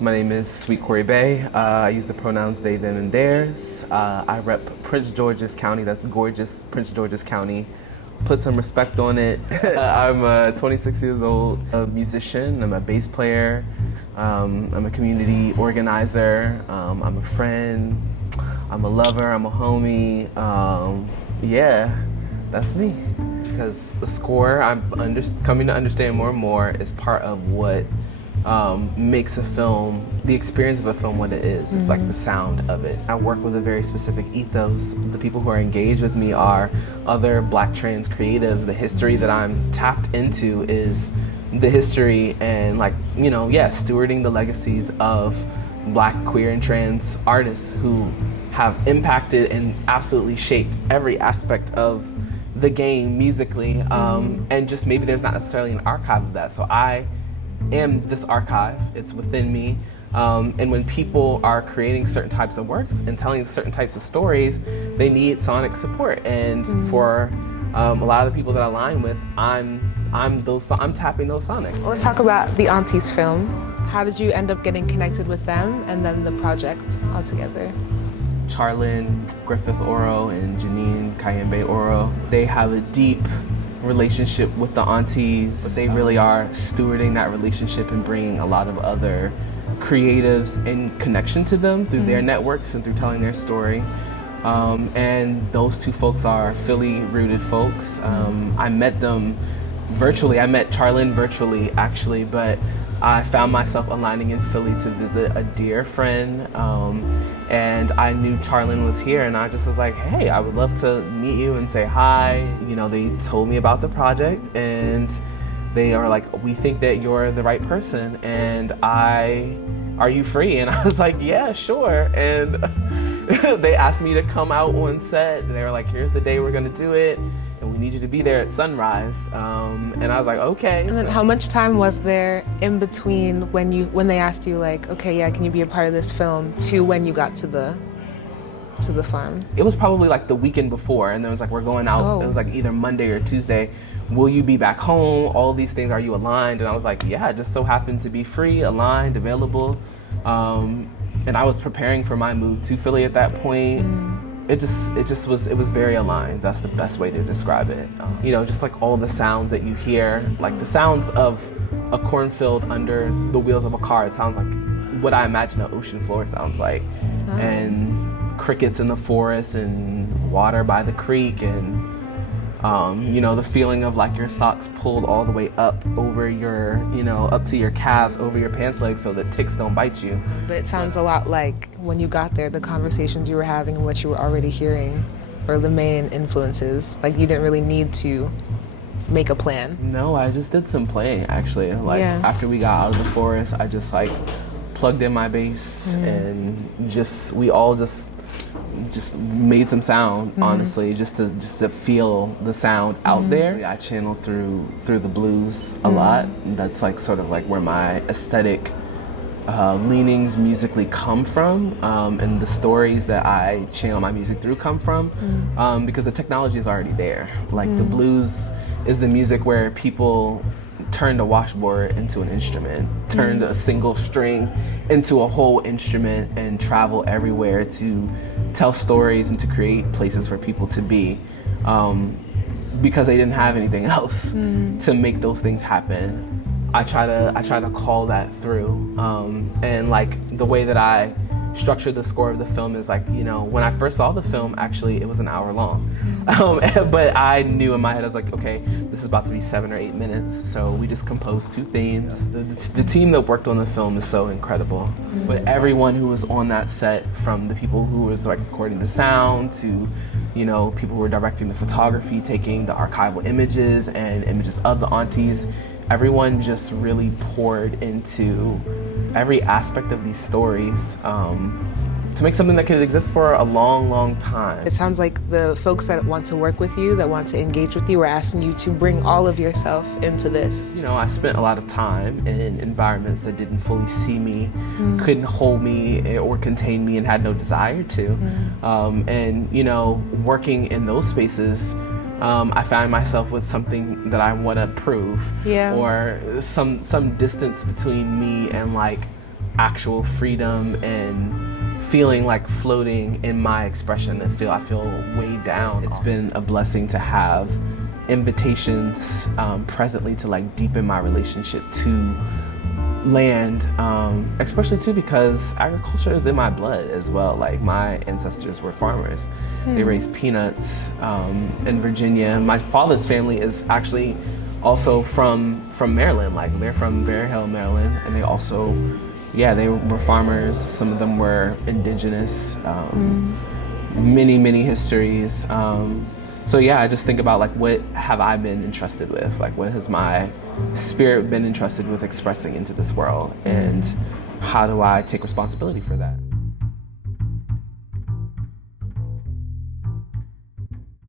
My name is Sweet Corey-Bey. I use the pronouns they, them, and theirs. I rep Prince George's County, that's gorgeous Prince George's County. Put some respect on it. I'm 26 years old, a musician, I'm a bass player, I'm a community organizer, I'm a friend, I'm a lover, I'm a homie. Yeah, that's me. Because the score, I'm coming to understand more and more, is part of what makes a film, the experience of a film, what it is. It's like the sound of it. I work with a very specific ethos. The people who are engaged with me are other Black trans creatives. The history that I'm tapped into is the history and stewarding the legacies of Black, queer, and trans artists who have impacted and absolutely shaped every aspect of the game musically. And just maybe there's not necessarily an archive of that. So I am this archive, it's within me. And when people are creating certain types of works and telling certain types of stories, they need sonic support. And for a lot of the people that I align with, I'm tapping those sonics. Let's talk about the Aunties film. How did you end up getting connected with them and then the project altogether? Charlene Griffith Oro and Janine Kayembe Oro, they have a deep relationship with the Aunties, but they really are stewarding that relationship and bringing a lot of other creatives in connection to them through their networks and through telling their story. And those two folks are Philly-rooted folks. I met them virtually. I met Charlene virtually, actually, but I found myself aligning in Philly to visit a dear friend. And I knew Charlene was here, and I just was like, hey, I would love to meet you and say hi. You know, they told me about the project, and they are like, we think that you're the right person, and are you free? And I was like, yeah, sure. And they asked me to come out on set, and they were like, here's the day we're gonna do it, and we need you to be there at sunrise. And I was like, okay. And then how much time was there in between when they asked you, like, okay, yeah, can you be a part of this film, to when you got to the farm? It was probably like the weekend before, and there was like, we're going out. It was like either Monday or Tuesday. Will you be back home? All these things, are you aligned? And I was like, yeah, I just so happened to be free, aligned, available. And I was preparing for my move to Philly at that point. It was very aligned. That's the best way to describe it. You know, just like all the sounds that you hear, like the sounds of a cornfield under the wheels of a car. It sounds like what I imagine an ocean floor sounds like. And crickets in the forest and water by the creek, and you know, the feeling of like your socks pulled all the way up over your, up to your calves, over your pants legs, so that ticks don't bite you. But it sounds a lot like when you got there, the conversations you were having and what you were already hearing were the main influences. Like, you didn't really need to make a plan. No, I just did some playing, actually. Like, after we got out of the forest, I just like plugged in my bass and we all just made some sound, honestly, just to feel the sound out there. I channel through the blues a lot. That's like sort of like where my aesthetic leanings musically come from, and the stories that I channel my music through come from, because the technology is already there. Like the blues is the music where people turned a washboard into an instrument, turned a single string into a whole instrument, and travel everywhere to tell stories and to create places for people to be, because they didn't have anything else to make those things happen. I try to call that through, and like the way that I structure the score of the film is like, when I first saw the film, actually it was an hour long, but I knew in my head, I was like, okay, this is about to be 7 or 8 minutes, so we just composed 2 themes. The team that worked on the film is so incredible, but everyone who was on that set, from the people who was like recording the sound to people who were directing the photography, taking the archival images and images of the Aunties, everyone just really poured into every aspect of these stories to make something that could exist for a long, long time. It sounds like the folks that want to work with you, that want to engage with you, are asking you to bring all of yourself into this. I spent a lot of time in environments that didn't fully see me, couldn't hold me or contain me, and had no desire to. And working in those spaces, I find myself with something that I want to prove, or some distance between me and like actual freedom and feeling like floating in my expression and I feel weighed down. It's been a blessing to have invitations presently to like deepen my relationship to land, especially too because agriculture is in my blood as well. Like my ancestors were farmers. They raised peanuts in Virginia. My father's family is actually also from Maryland. Like they're from Bear Hill, Maryland, and they also, they were farmers. Some of them were indigenous. Many histories. So I just think about like what have I been entrusted with? Like what has my spirit been entrusted with expressing into this world, and how do I take responsibility for that?